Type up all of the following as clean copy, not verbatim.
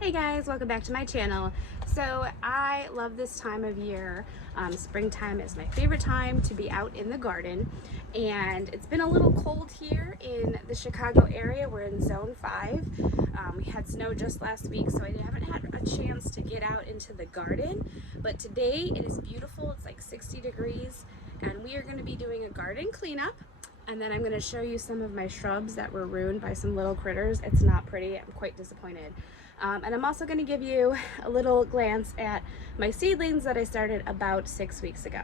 Hey guys, welcome back to my channel. So I love this time of year. Springtime is my favorite time to be out in the garden, and it's been a little cold here in the Chicago area. We're in zone 5. We had snow just last week, so I haven't had a chance to get out into the garden, but today it is beautiful. It's like 60 degrees and we are going to be doing a garden cleanup. And then I'm going to show you some of my shrubs that were ruined by some little critters. It's not pretty. I'm quite disappointed. And I'm also going to give you a little glance at my seedlings that I started about 6 weeks ago.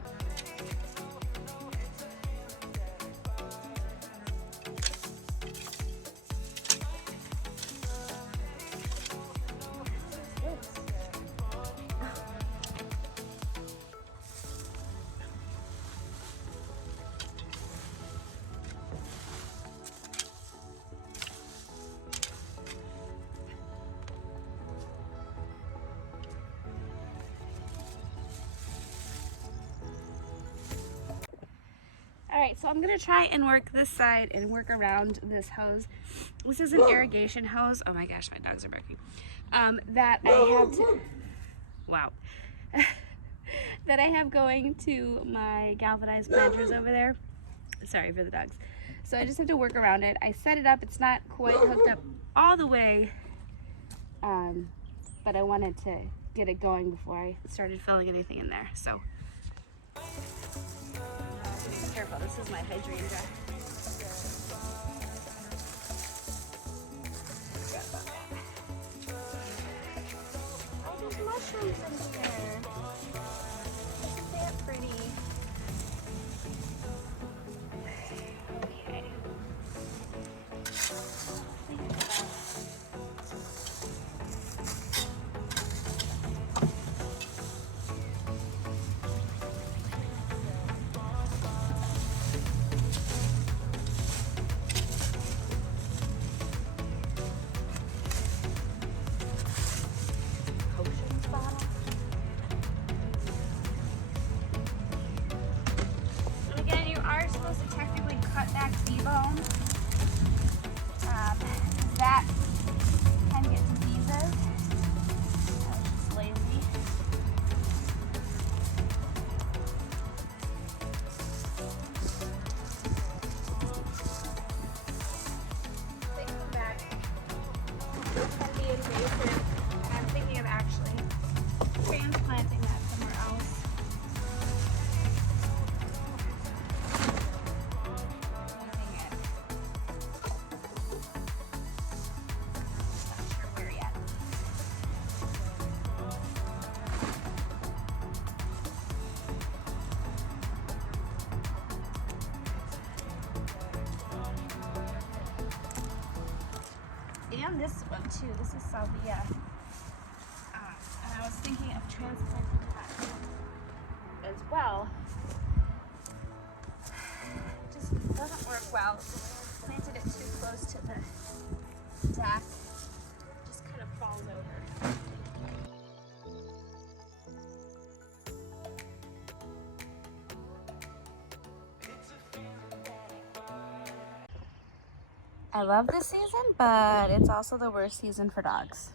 Alright, so I'm going to try and work this side and work around this hose. This is an irrigation hose. Oh my gosh, my dogs are barking. That I have to... Wow. that I have going to my galvanized planters over there. Sorry for the dogs. So I just have to work around it. I set it up. It's not quite hooked up all the way. But I wanted to get it going before I started filling anything in there. So... Careful, this is my hydrangea. Oh, there's mushrooms in here. Isn't that pretty? Okay. That can get diseases. I was just lazy. They come back. It can be invasive. And I'm thinking of actually transplanting that somewhere else. And this one too. This is salvia. And I was thinking of transplanting that as well. It just doesn't work well. Planted it too close to the deck. It just kind of falls over. I love this season, but it's also the worst season for dogs.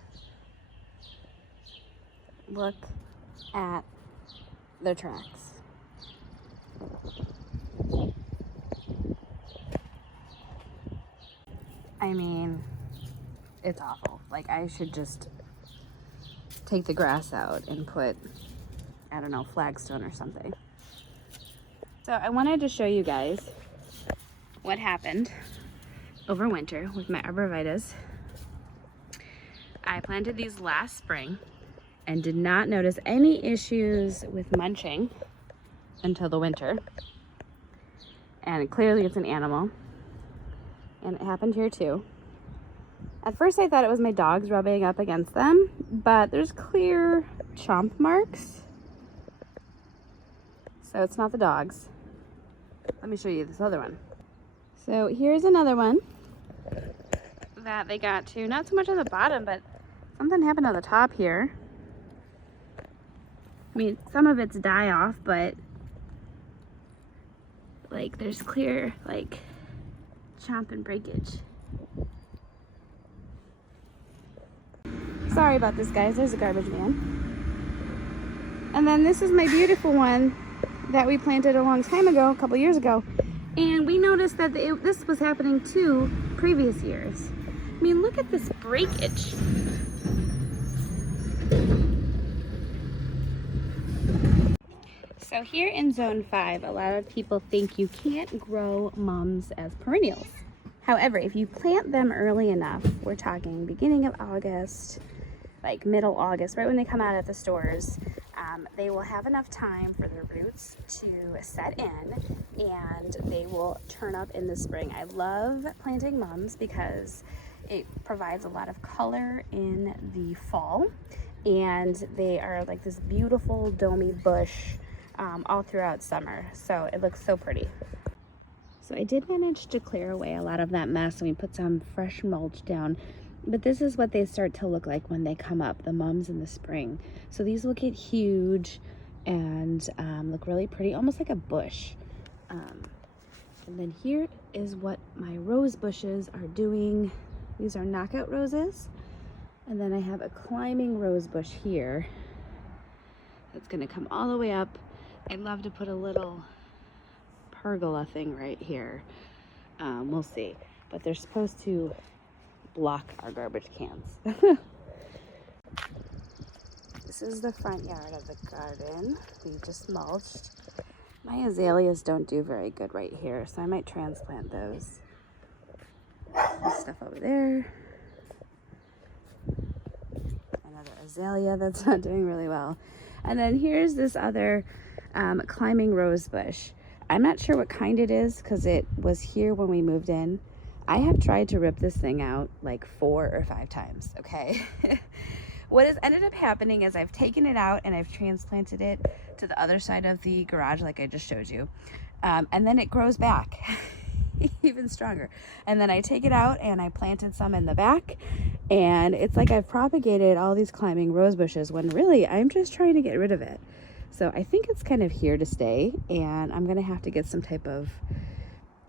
Look at their tracks. I mean, it's awful. Like, I should just take the grass out and put, I don't know, flagstone or something. So I wanted to show you guys what happened over winter with my Arborvitaes. I planted these last spring and did not notice any issues with munching until the winter. And clearly it's an animal. And it happened here too. At first I thought it was my dogs rubbing up against them, but there's clear chomp marks. So it's not the dogs. Let me show you this other one. So here's another one that they got to, not so much on the bottom, but something happened on the top here. I mean, some of it's die off, but like there's clear like chomp and breakage. Sorry about this, guys. There's a garbage man. And then this is my beautiful one that we planted a long time ago, a couple years ago. And we noticed that this was happening too previous years. I mean, look at this breakage. So here in Zone 5, a lot of people think you can't grow mums as perennials. However, if you plant them early enough, we're talking beginning of August, like middle August, right when they come out at the stores, they will have enough time for their roots to set in and they will turn up in the spring. I love planting mums because it provides a lot of color in the fall, and they are like this beautiful domy bush all throughout summer. So it looks so pretty. So I did manage to clear away a lot of that mess, and we put some fresh mulch down. But this is what they start to look like when they come up, the mums in the spring. So these will get huge and look really pretty, almost like a bush. And then here is what my rose bushes are doing. These are knockout roses. And then I have a climbing rose bush here that's gonna come all the way up. I'd love to put a little pergola thing right here. We'll see, but they're supposed to block our garbage cans. This is the front yard of the garden. We just mulched. My azaleas don't do very good right here, so I might transplant those. This stuff over there. Another azalea that's not doing really well. And then here's this other climbing rose bush. I'm not sure what kind it is because it was here when we moved in. I have tried to rip this thing out like 4 or 5 times, okay? What has ended up happening is I've taken it out and I've transplanted it to the other side of the garage like I just showed you. And then it grows back even stronger. And then I take it out and I planted some in the back, and it's like I've propagated all these climbing rose bushes when really I'm just trying to get rid of it. So I think it's kind of here to stay, and I'm gonna have to get some type of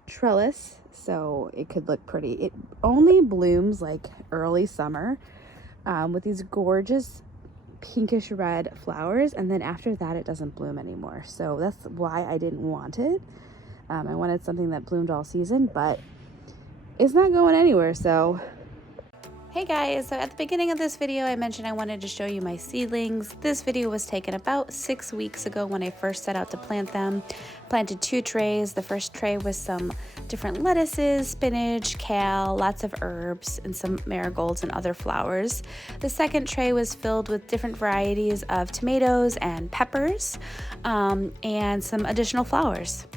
trellis so it could look pretty. It only blooms like early summer with these gorgeous pinkish red flowers, and then after that it doesn't bloom anymore. So that's why I didn't want it. I wanted something that bloomed all season, but it's not going anywhere, so. Hey guys, so at the beginning of this video I mentioned I wanted to show you my seedlings. This video was taken about 6 weeks ago when I first set out to plant them. Planted 2 trays. The first tray was some different lettuces, spinach, kale, lots of herbs, and some marigolds and other flowers. The second tray was filled with different varieties of tomatoes and peppers, and some additional flowers.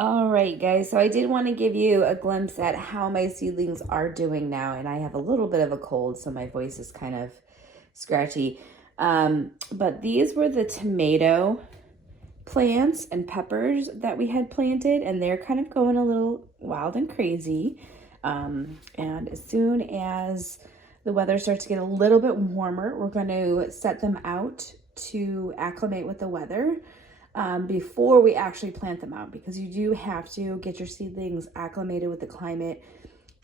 All right, guys, so I did want to give you a glimpse at how my seedlings are doing now, and I have a little bit of a cold, so my voice is kind of scratchy. But these were the tomato plants and peppers that we had planted, and they're kind of going a little wild and crazy. And as soon as the weather starts to get a little bit warmer, we're going to set them out to acclimate with the weather. Before we actually plant them out, because you do have to get your seedlings acclimated with the climate,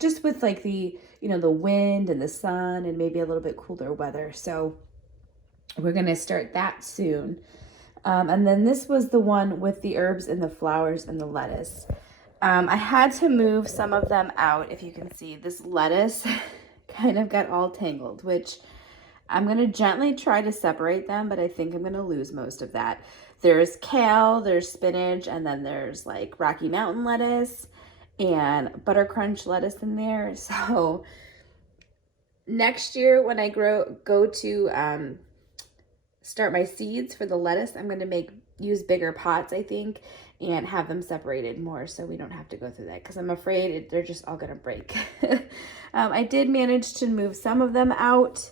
just with like the, the wind and the sun and maybe a little bit cooler weather. So we're going to start that soon. And then this was the one with the herbs and the flowers and the lettuce. I had to move some of them out. If you can see, this lettuce kind of got all tangled, which I'm going to gently try to separate them, but I think I'm going to lose most of that. There's kale, there's spinach, and then there's like Rocky Mountain lettuce and butter crunch lettuce in there. So next year when I go to start my seeds for the lettuce, I'm going to use bigger pots, I think, and have them separated more so we don't have to go through that, because I'm afraid they're just all going to break. I did manage to move some of them out.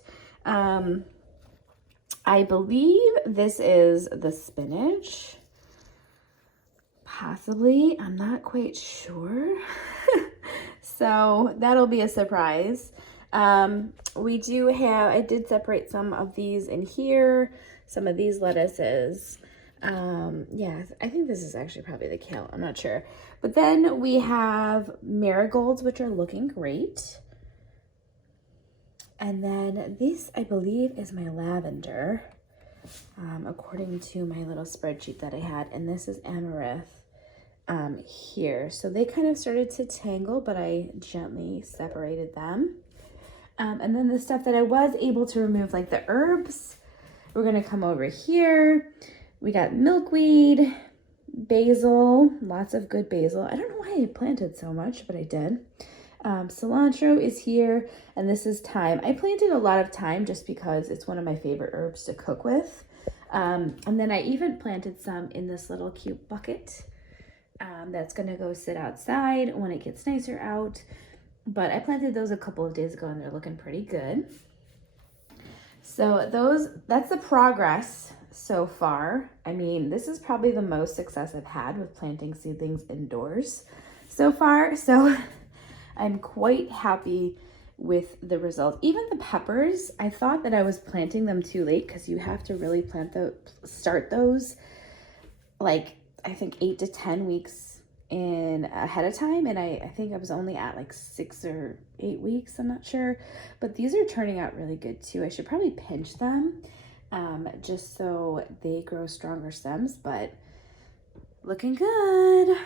I believe this is the spinach, possibly. I'm not quite sure. So that'll be a surprise. I did separate some of these in here, some of these lettuces. Yeah, I think this is actually probably the kale. I'm not sure. But then we have marigolds, which are looking great. And then this, I believe, is my lavender, according to my little spreadsheet that I had. And this is amaranth here. So they kind of started to tangle, but I gently separated them. And then the stuff that I was able to remove, like the herbs, we're gonna come over here. We got milkweed, basil, lots of good basil. I don't know why I planted so much, but I did. Cilantro is here, and this is thyme. I planted a lot of thyme just because it's one of my favorite herbs to cook with. And then I even planted some in this little cute bucket that's gonna go sit outside when it gets nicer out. But I planted those a couple of days ago and they're looking pretty good. So that's the progress so far. I mean, this is probably the most success I've had with planting seedlings indoors so far. So I'm quite happy with the result. Even the peppers, I thought that I was planting them too late because you have to really start those like I think 8 to 10 weeks in ahead of time, and I think I was only at like 6 or 8 weeks, I'm not sure, but these are turning out really good too. I should probably pinch them just so they grow stronger stems, but looking good.